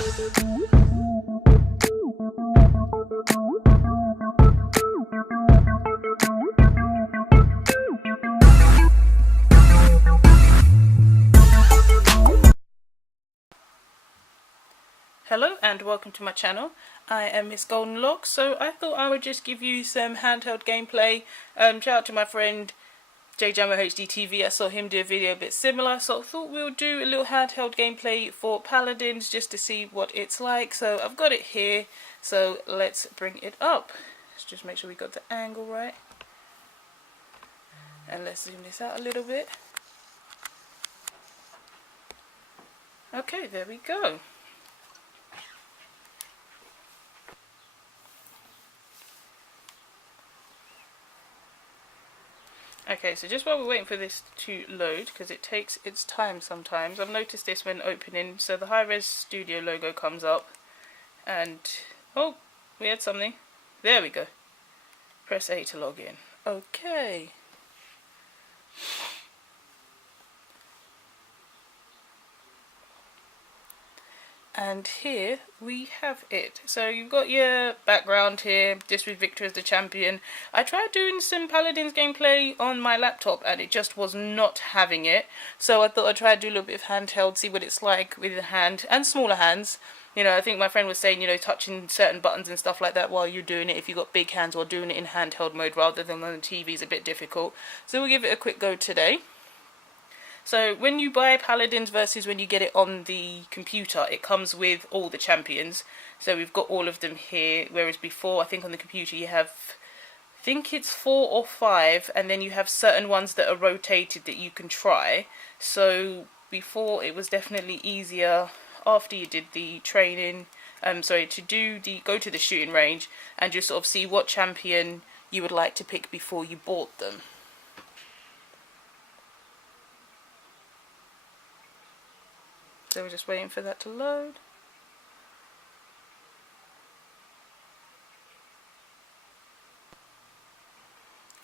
Hello and welcome to my channel. I am Miss Golden Locks, so I thought I would just give you some handheld gameplay. Shout out to my friend JJammerHDTV. I saw him do a video a bit similar, so I thought we'll do a little handheld gameplay for Paladins just to see what it's like. So I've got it here, so let's bring it up. Let's just make sure we got the angle right. And let's zoom this out a little bit. Okay, there we go. Okay, so just while we're waiting for this to load, because it takes its time sometimes, I've noticed this when opening, so the high-res studio logo comes up, and, oh, we had something. There we go. Press A to log in. Okay. And here we have it. So you've got your background here, just with Victor as the champion. I tried doing some Paladins gameplay on my laptop and it just was not having it. So I thought I'd try to do a little bit of handheld, see what it's like with the hand and smaller hands. You know, I think my friend was saying, you know, touching certain buttons and stuff like that while you're doing it, if you've got big hands, or doing it in handheld mode rather than on the TV is a bit difficult. So we'll give it a quick go today. So when you buy Paladins versus when you get it on the computer, it comes with all the champions. So we've got all of them here, whereas before, I think on the computer you have, I think it's 4 or 5, and then you have certain ones that are rotated that you can try. So before it was definitely easier after you did the training, to go to the shooting range and just sort of see what champion you would like to pick before you bought them. So we're just waiting for that to load.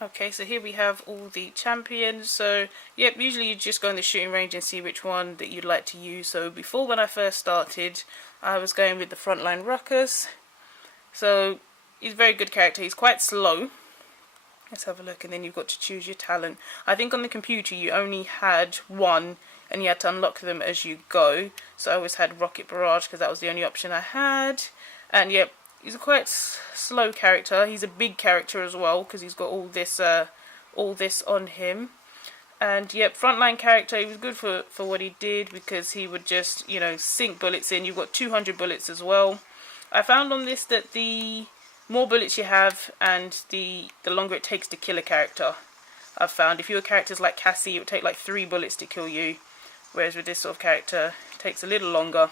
Okay, so here we have all the champions. So, yep, usually you just go in the shooting range and see which one that you'd like to use. So before, when I first started, I was going with the Frontline Ruckus. So he's a very good character. He's quite slow. Let's have a look, and then you've got to choose your talent. I think on the computer you only had one, and you had to unlock them as you go. So I always had Rocket Barrage because that was the only option I had. And yep, he's a quite slow character. He's a big character as well because he's got all this on him. And yep, frontline character, he was good for what he did because he would just, you know, sink bullets in. You've got 200 bullets as well. I found on this that the more bullets you have and the longer it takes to kill a character. I've found if your character's like Cassie, it would take like 3 bullets to kill you, whereas with this sort of character it takes a little longer,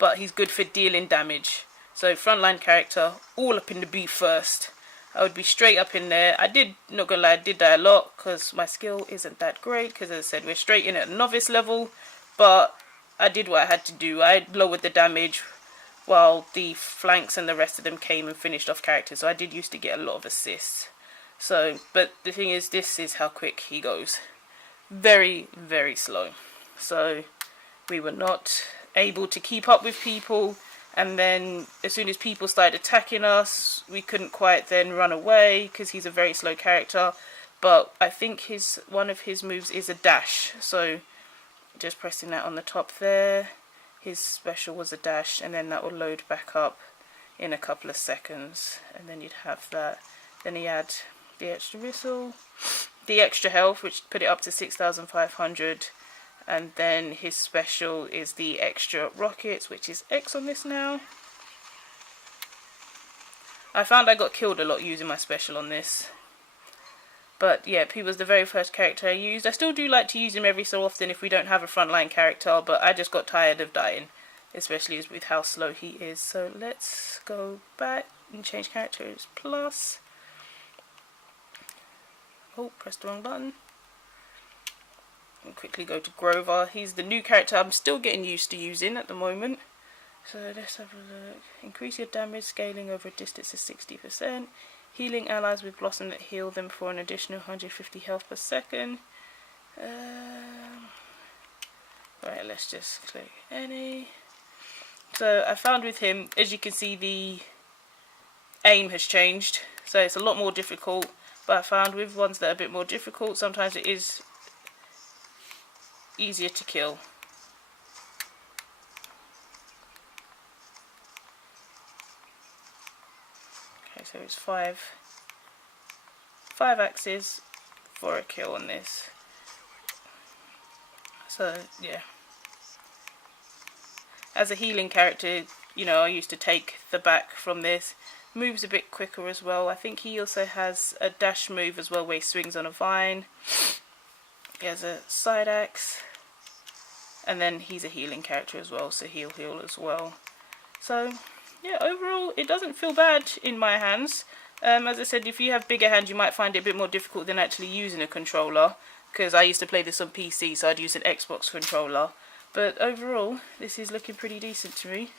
but he's good for dealing damage. So frontline character, all up in the beef first. I would be straight up in there. Not gonna lie, I did that a lot because my skill isn't that great, because as I said, we're straight in at novice level, but I did what I had to do. I lowered the damage while the flanks and the rest of them came and finished off characters. So I did used to get a lot of assists. So, but the thing is, this is how quick he goes. Very, very slow. So we were not able to keep up with people, and then as soon as people started attacking us, we couldn't quite then run away because he's a very slow character. But I think one of his moves is a dash. So just pressing that on the top there. His special was a dash, and then that will load back up in a couple of seconds, and then you'd have that. Then he had the extra missile, the extra health, which put it up to 6,500, and then his special is the extra rockets, which is X on this now. I found I got killed a lot using my special on this. But yeah, he was the very first character I used. I still do like to use him every so often if we don't have a frontline character, but I just got tired of dying, especially with how slow he is. So let's go back and change characters plus. Oh, pressed the wrong button. And quickly go to Grover. He's the new character I'm still getting used to using at the moment. So let's have a look. Increase your damage scaling over a distance to 60%. Healing allies with Blossom that heal them for an additional 150 health per second. Right, let's just click any. So I found with him, as you can see, the aim has changed, so it's a lot more difficult. But I found with ones that are a bit more difficult, sometimes it is easier to kill. Okay, so it's five axes for a kill on this. So yeah, as a healing character, you know, I used to take the back from this. Moves a bit quicker as well. I think he also has a dash move as well where he swings on a vine. He has a side axe, and then he's a healing character as well, so he'll heal as well. So yeah, overall it doesn't feel bad in my hands. As I said, if you have bigger hands you might find it a bit more difficult than actually using a controller, because I used to play this on PC, so I'd use an Xbox controller. But overall this is looking pretty decent to me.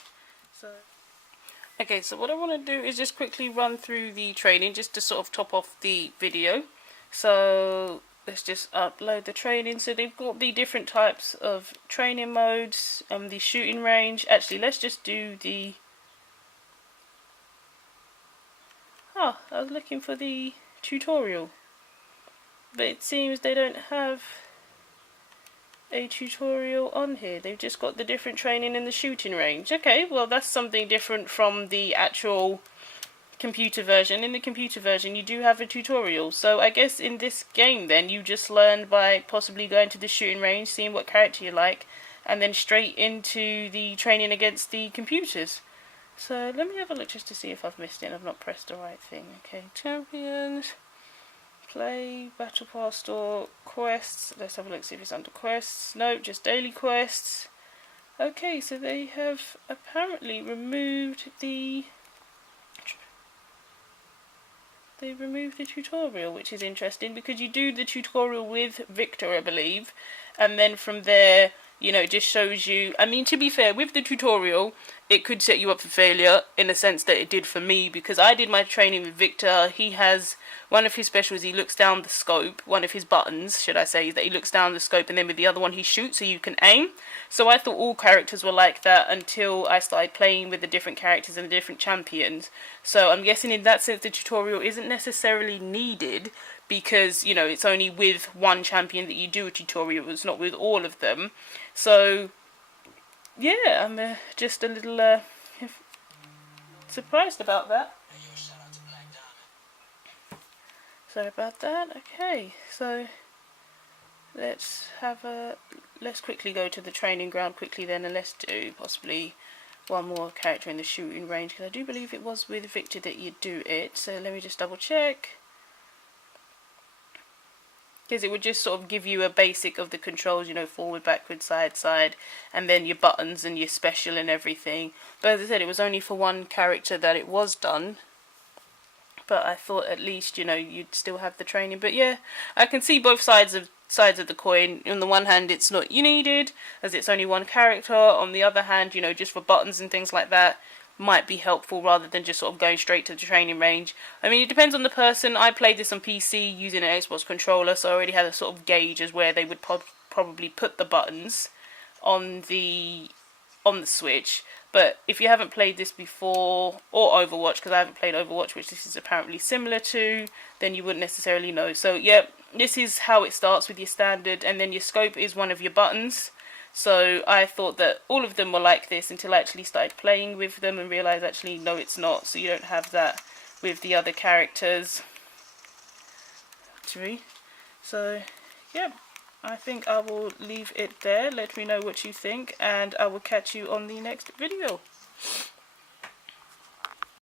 Okay, so what I want to do is just quickly run through the training just to sort of top off the video. So let's just upload the training. So they've got the different types of training modes and the shooting range. Actually, let's just do the... Oh, I was looking for the tutorial, but it seems they don't have a tutorial on here. They've just got the different training in the shooting range. Okay, well that's something different from the actual computer version. In the computer version you do have a tutorial, so I guess in this game then you just learn by possibly going to the shooting range, seeing what character you like, and then straight into the training against the computers. So let me have a look just to see if I've missed it. I've not pressed the right thing. Okay, champions, play, battle pass store, quests. Let's have a look, see if it's under quests. No, just daily quests. Okay, so they have apparently removed the... They've removed the tutorial, which is interesting, because you do the tutorial with Victor, I believe, and then from there, you know, it just shows you... I mean, to be fair, with the tutorial, it could set you up for failure, in the sense that it did for me, because I did my training with Victor. He has... One of his specials, he looks down the scope, one of his buttons, should I say, is that he looks down the scope, and then with the other one he shoots so you can aim. So I thought all characters were like that until I started playing with the different characters and the different champions. So I'm guessing in that sense the tutorial isn't necessarily needed, because, you know, it's only with one champion that you do a tutorial, it's not with all of them. So, yeah, I'm just a little surprised about that. Sorry about that. Okay, so let's quickly go to the training ground quickly then, and let's do possibly one more character in the shooting range, because I do believe it was with Victor that you do it. So let me just double check, because it would just sort of give you a basic of the controls, you know, forward, backward, side, and then your buttons and your special and everything. But as I said, it was only for one character that it was done. But I thought at least, you know, you'd still have the training. But yeah, I can see both sides of the coin. On the one hand, it's not needed, as it's only one character. On the other hand, you know, just for buttons and things like that, might be helpful rather than just sort of going straight to the training range. I mean, it depends on the person. I played this on PC using an Xbox controller, so I already had a sort of gauge as where they would probably put the buttons on the Switch. But if you haven't played this before, or Overwatch, because I haven't played Overwatch, which this is apparently similar to, then you wouldn't necessarily know. So yeah, this is how it starts with your standard, and then your scope is one of your buttons. So I thought that all of them were like this until I actually started playing with them and realised actually no, it's not. So you don't have that with the other characters. So yeah, I think I will leave it there. Let me know what you think, and I will catch you on the next video.